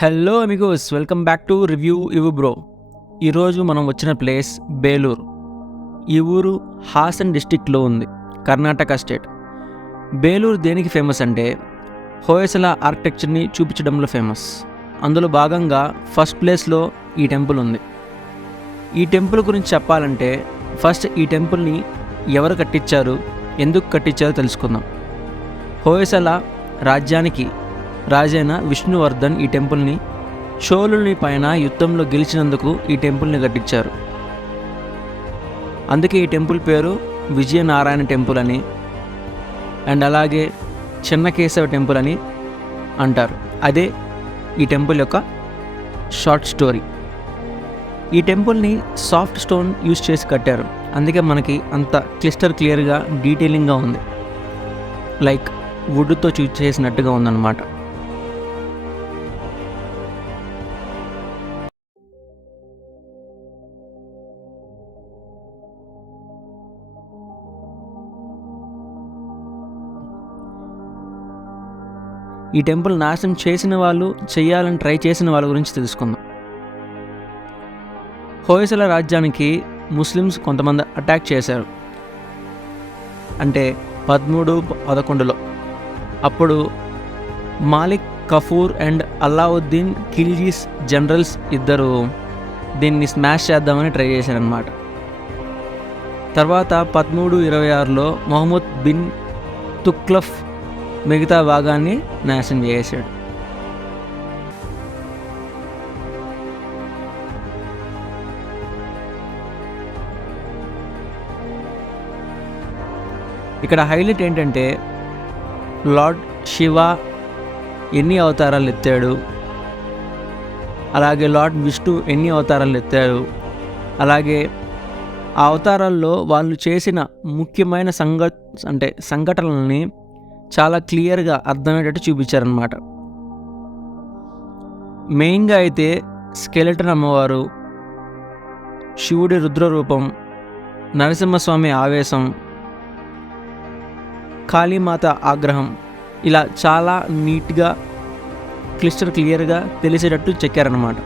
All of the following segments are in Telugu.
Hello Amigos, welcome back to review ఇవ్వు బ్రో. ఈరోజు మనం వచ్చిన ప్లేస్ బేలూర్. ఈ ఊరు హాసన్ డిస్టిక్లో ఉంది, కర్ణాటక స్టేట్. బేలూర్ దేనికి ఫేమస్ అంటే హోయసల ఆర్కిటెక్చర్ని చూపించడంలో ఫేమస్. అందులో భాగంగా ఫస్ట్ ప్లేస్లో ఈ టెంపుల్ ఉంది. ఈ టెంపుల్ గురించి చెప్పాలంటే ఫస్ట్ ఈ టెంపుల్ని ఎవరు కట్టించారు, ఎందుకు కట్టించారో తెలుసుకుందాం. హోయసల రాజ్యానికి రాజైన విష్ణువర్ధన్ ఈ టెంపుల్ని చోళుని పైన యుద్ధంలో గెలిచినందుకు ఈ టెంపుల్ని కట్టించారు. అందుకే ఈ టెంపుల్ పేరు విజయనారాయణ టెంపుల్ అని అండ్ అలాగే చెన్నకేశవ టెంపుల్ అని అంటారు. అదే ఈ టెంపుల్ యొక్క షార్ట్ స్టోరీ. ఈ టెంపుల్ని సాఫ్ట్ స్టోన్ యూజ్ చేసి కట్టారు, అందుకే మనకి అంత క్లియర్గా డీటెయిలింగ్గా ఉంది, లైక్ వుడ్తో చేసినట్టుగా ఉందన్నమాట. ఈ టెంపుల్ నాశనం చేసిన వాళ్ళు, చేయాలని ట్రై చేసిన వాళ్ళ గురించి తెలుసుకుందాం. హోయసల రాజ్యానికి ముస్లిమ్స్ కొంతమంది అటాక్ చేశారు, అంటే 1311లో. అప్పుడు మాలిక్ కఫూర్ అండ్ అల్లావుద్దీన్ ఖిల్జీస్ జనరల్స్ ఇద్దరు దీన్ని స్మాష్ చేద్దామని ట్రై చేశారనమాట. తర్వాత 1326లో మొహమ్మద్ బిన్ తుగ్లక్ మిగతా భాగాన్ని నాశనం చేశాడు. ఇక్కడ హైలైట్ ఏంటంటే లార్డ్ శివ ఎన్ని అవతారాలు ఎత్తాడు, అలాగే లార్డ్ విష్ణు ఎన్ని అవతారాలు ఎత్తాడు, అలాగే ఆ అవతారాల్లో వాళ్ళు చేసిన ముఖ్యమైన సంఘటనలని చాలా క్లియర్గా అర్థమయ్యేటట్టు చూపించారనమాట. మెయిన్గా అయితే స్కెలెటన్ అమ్మవారు, శివుడి రుద్రరూపం, నరసింహస్వామి ఆవేశం, కాళీమాత ఆగ్రహం, ఇలా చాలా నీట్గా క్లియర్గా తెలిసేటట్టు చెక్కారనమాట.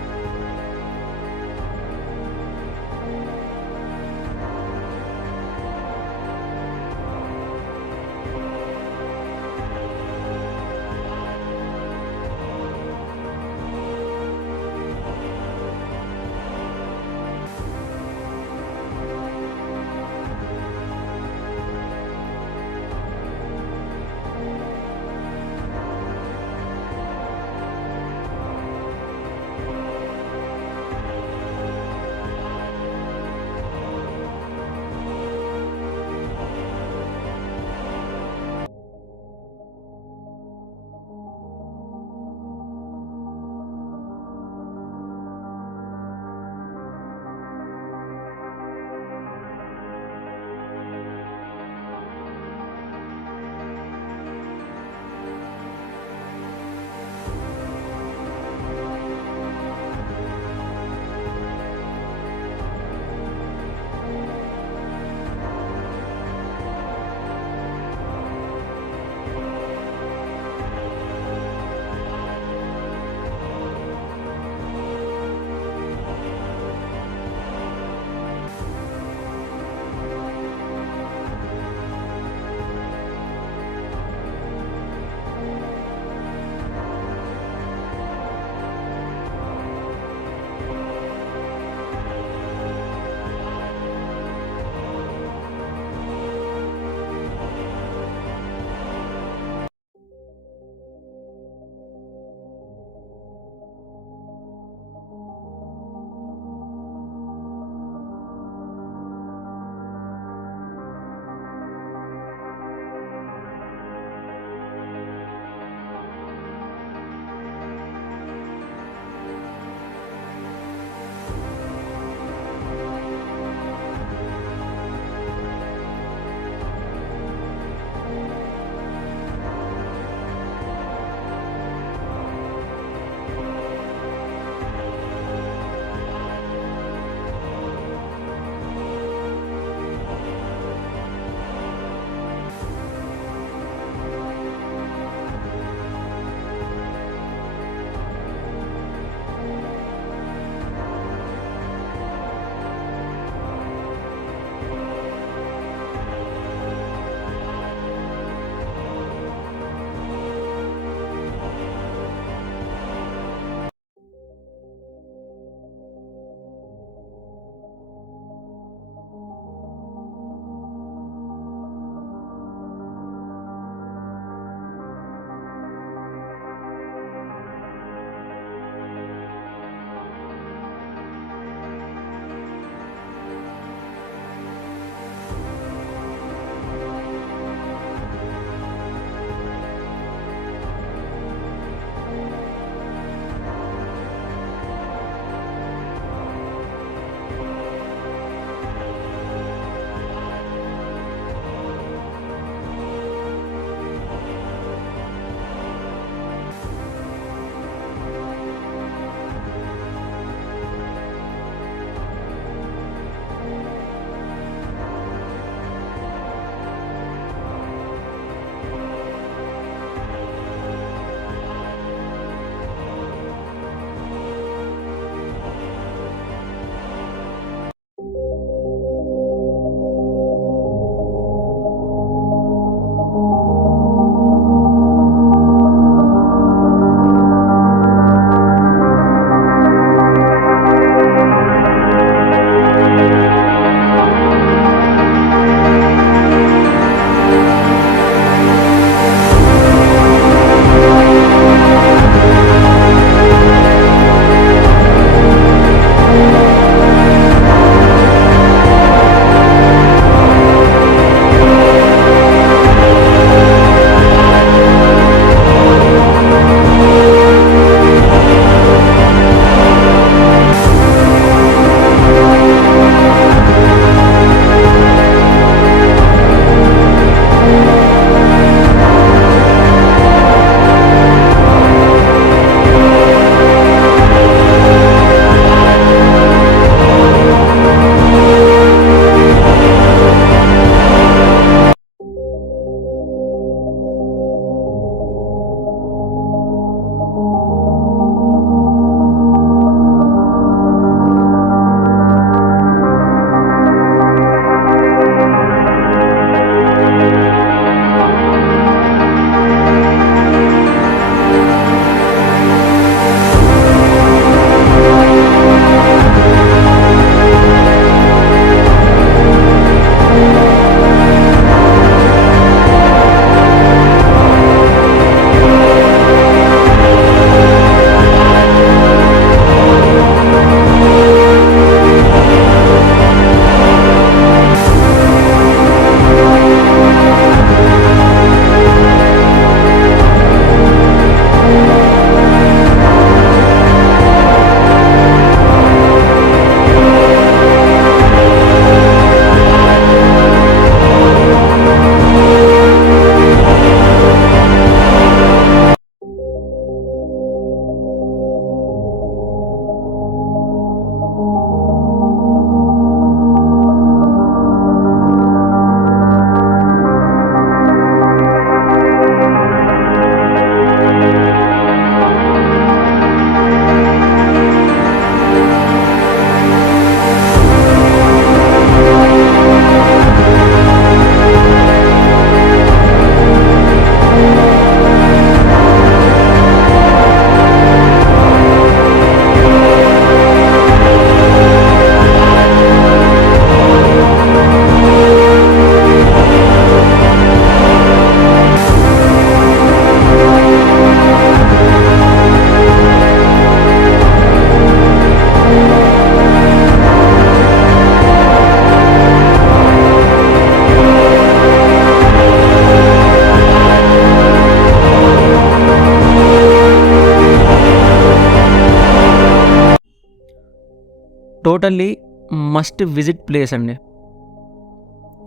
టోటల్లీ మస్ట్ విజిట్ ప్లేస్ అండి.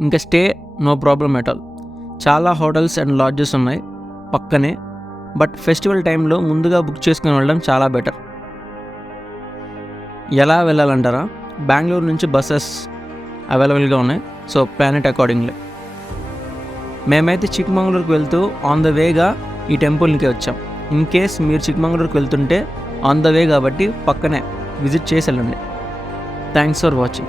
ఇంకా stay no problem at all. చాలా హోటల్స్ అండ్ లాడ్జెస్ ఉన్నాయి పక్కనే. బట్ ఫెస్టివల్ టైంలో ముందుగా బుక్ చేసుకుని వెళ్ళడం చాలా బెటర్. ఎలా వెళ్ళాలంటారా? బెంగళూరు నుంచి బస్సెస్ అవైలబుల్గా ఉన్నాయి. So plan it accordingly. మేమైతే చిక్మంగళూరుకి వెళ్తూ ఆన్ ద వేగా ఈ టెంపుల్కి వచ్చాం. ఇన్ కేస్ మీరు చిక్మంగళూరుకి వెళ్తుంటే ఆన్ ద వే కాబట్టి పక్కనే విజిట్ చేసి వెళ్ళండి. Thanks for watching.